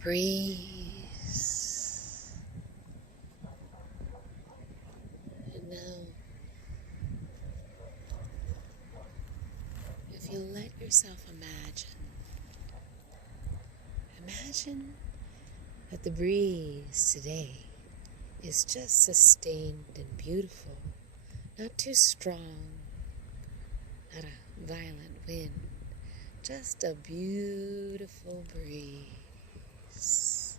breeze. And now, if you let yourself imagine that the breeze today is just sustained and beautiful, not too strong, not a violent wind, just a beautiful breeze.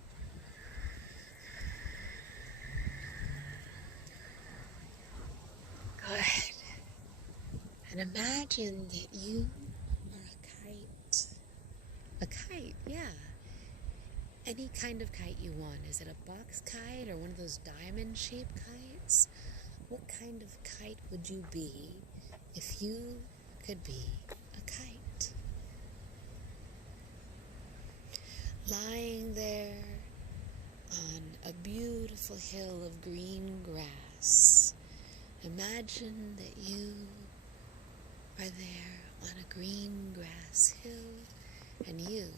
Good. And imagine that you are a kite. A kite, yeah. Any kind of kite you want. Is it a box kite or one of those diamond-shaped kites? What kind of kite would you be if you could be a kite? Lying there on a beautiful hill of green grass, imagine that you are there on a green grass hill and you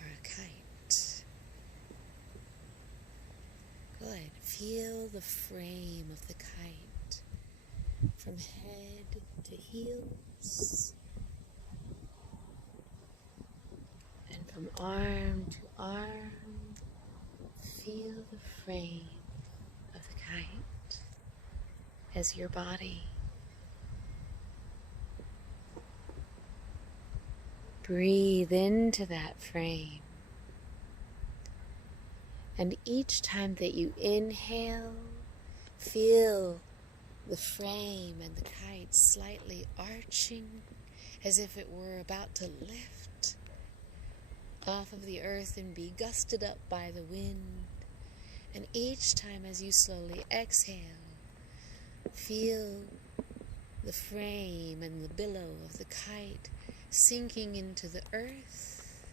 are a kite. Good. Feel the frame of the kite from head to heels and from arm to arm. Feel the frame of the kite as your body. Breathe into that frame. And each time that you inhale, feel the frame and the kite slightly arching as if it were about to lift off of the earth and be gusted up by the wind. And each time as you slowly exhale, feel the frame and the billow of the kite sinking into the earth,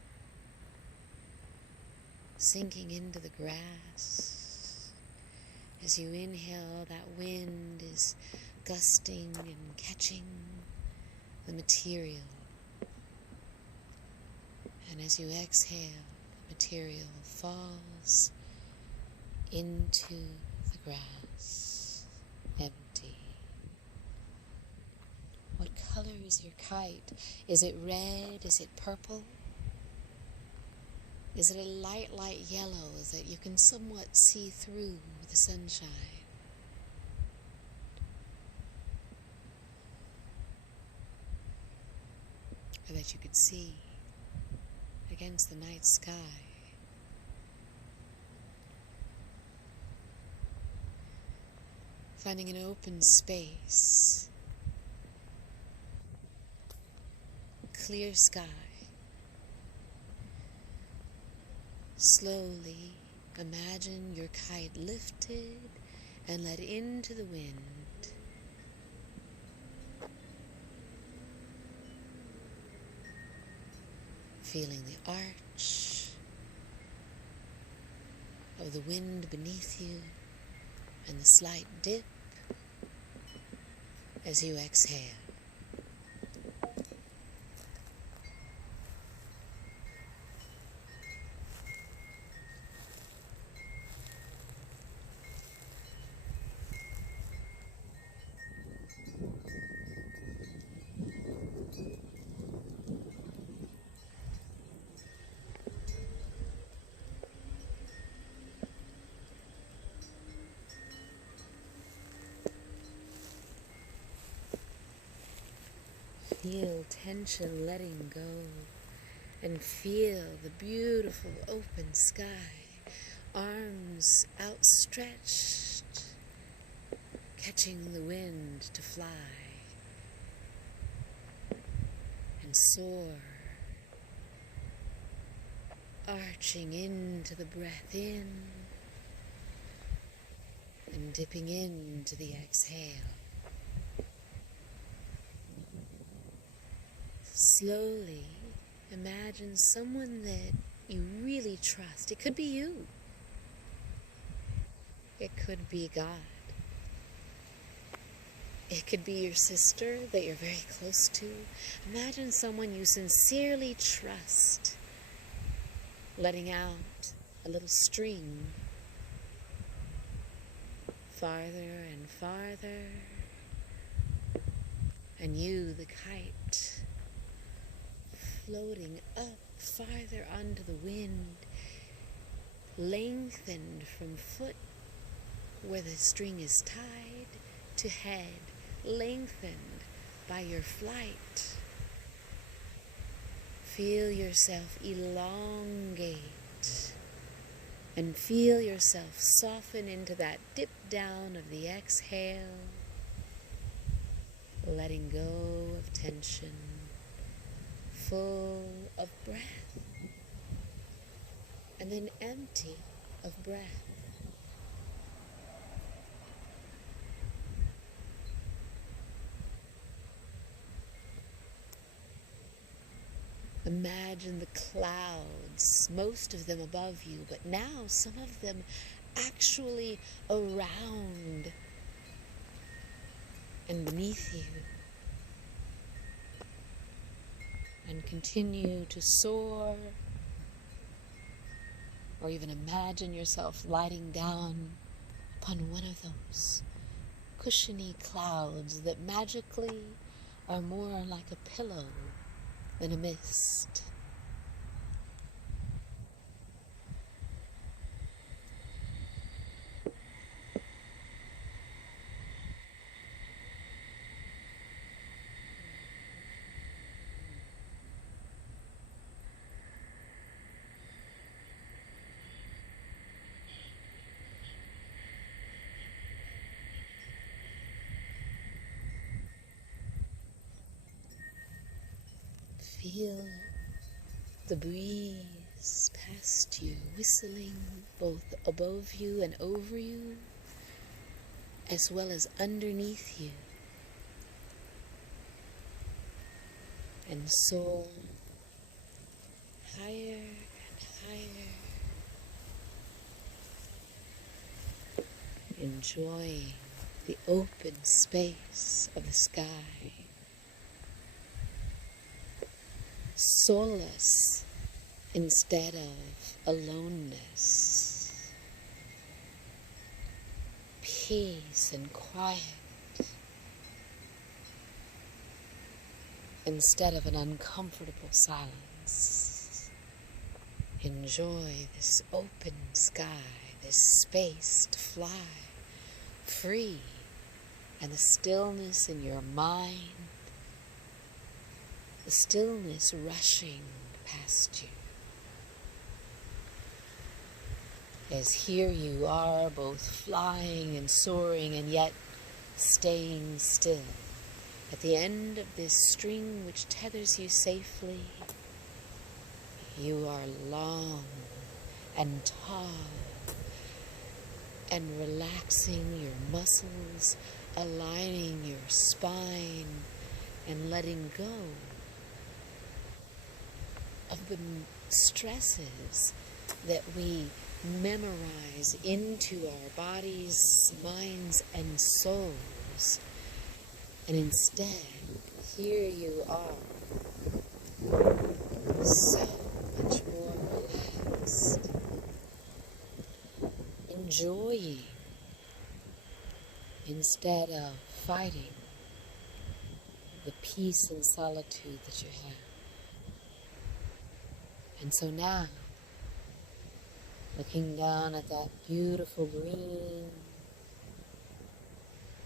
sinking into the grass. As you inhale, that wind is gusting and catching the material. And as you exhale, the material falls into the grass, empty. What color is your kite? Is it red? Is it purple? Is it a light yellow that you can somewhat see through the sunshine? Or that you could see against the night sky? Finding an open space, clear sky. Slowly imagine your kite lifted and let into the wind. Feeling the arch of the wind beneath you and the slight dip as you exhale. Feel tension letting go and feel the beautiful open sky, arms outstretched, catching the wind to fly and soar, arching into the breath in and dipping into the exhale. Slowly imagine someone that you really trust. It could be you. It could be God. It could be your sister that you're very close to. Imagine someone you sincerely trust letting out a little string, farther and farther, and you, the kite, floating up farther onto the wind, lengthened from foot where the string is tied to head, lengthened by your flight. Feel yourself elongate and feel yourself soften into that dip down of the exhale, letting go of tension, full of breath, and then empty of breath. Imagine the clouds, most of them above you, but now some of them actually around and beneath you. And continue to soar, or even imagine yourself lighting down upon one of those cushiony clouds that magically are more like a pillow than a mist. Feel the breeze past you, whistling both above you and over you, as well as underneath you. And soar higher and higher, enjoying the open space of the sky. Solace instead of aloneness, peace and quiet instead of an uncomfortable silence. Enjoy this open sky, this space to fly free, and the stillness in your mind, the stillness rushing past you. As here you are, both flying and soaring and yet staying still. At the end of this string which tethers you safely, you are long and tall and relaxing your muscles, aligning your spine and letting go of the stresses that we memorize into our bodies, minds, and souls. And instead, here you are, so much more relaxed, enjoying instead of fighting the peace and solitude that you have. And so now, looking down at that beautiful green,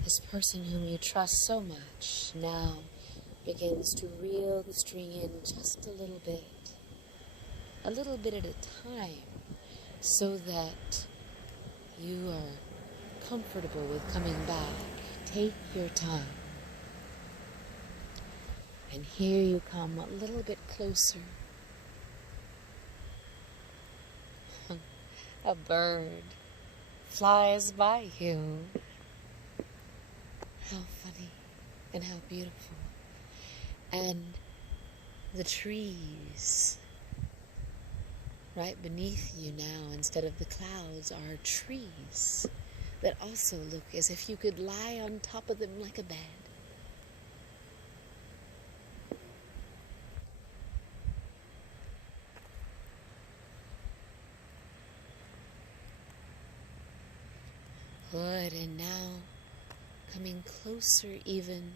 this person whom you trust so much now begins to reel the string in just a little bit at a time, so that you are comfortable with coming back. Take your time. And here you come a little bit closer. A bird flies by you. How funny and how beautiful. And the trees right beneath you now, instead of the clouds, are trees that also look as if you could lie on top of them like a bed. Good, and now coming closer even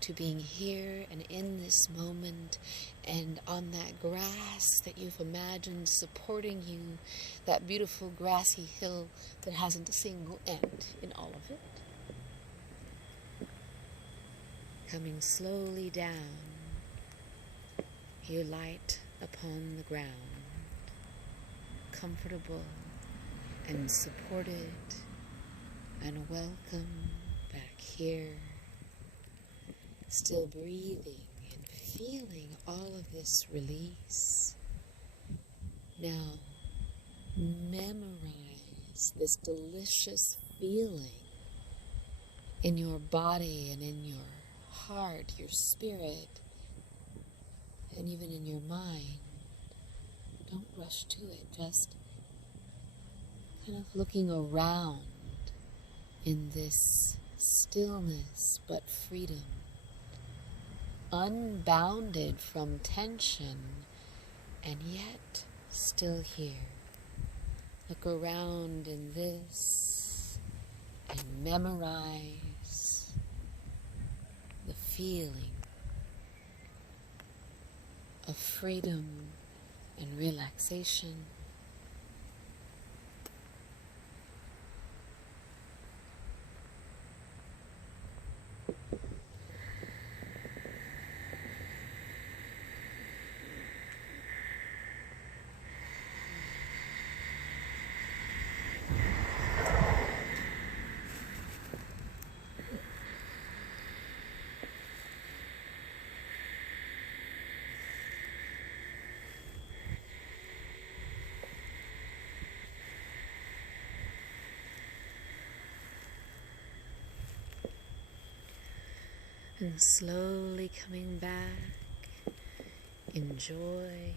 to being here and in this moment and on that grass that you've imagined supporting you, that beautiful grassy hill that hasn't a single end in all of it. Coming slowly down, you light upon the ground, comfortable and supported and welcome back here. Still breathing and feeling all of this release. Now, memorize this delicious feeling in your body and in your heart, your spirit, and even in your mind. Don't rush to it, just kind of looking around in this stillness but freedom, unbounded from tension and yet still here. Look around in this and memorize the feeling of freedom and relaxation. And slowly coming back, enjoy.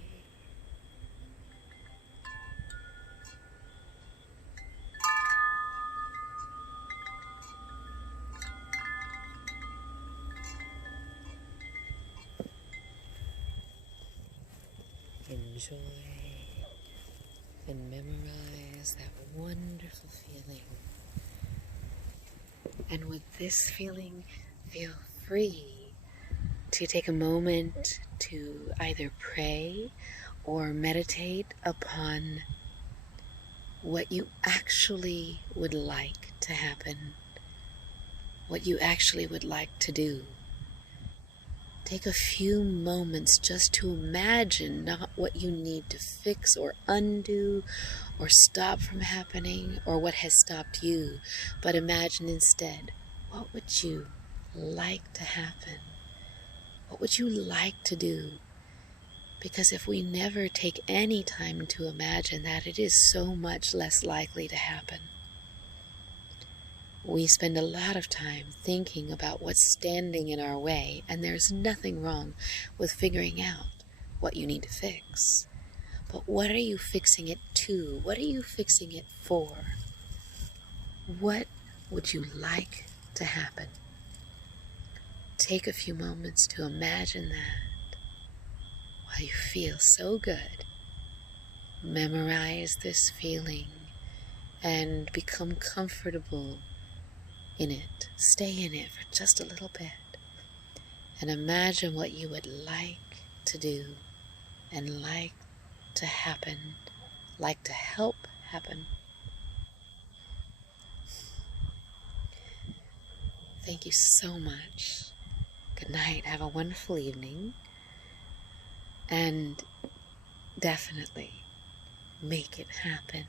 Enjoy and memorize that wonderful feeling. And with this feeling, feel free to take a moment to either pray or meditate upon what you actually would like to happen, what you actually would like to do. Take a few moments just to imagine not what you need to fix or undo or stop from happening or what has stopped you, but imagine instead, what would you like to happen? What would you like to do? Because if we never take any time to imagine that, it is so much less likely to happen. We spend a lot of time thinking about what's standing in our way, and there's nothing wrong with figuring out what you need to fix. But what are you fixing it to? What are you fixing it for? What would you like to happen? Take a few moments to imagine that while you feel so good. Memorize this feeling and become comfortable in it. Stay in it for just a little bit and imagine what you would like to do and like to happen, like to help happen. Thank you so much. Good night. Have a wonderful evening. And definitely make it happen.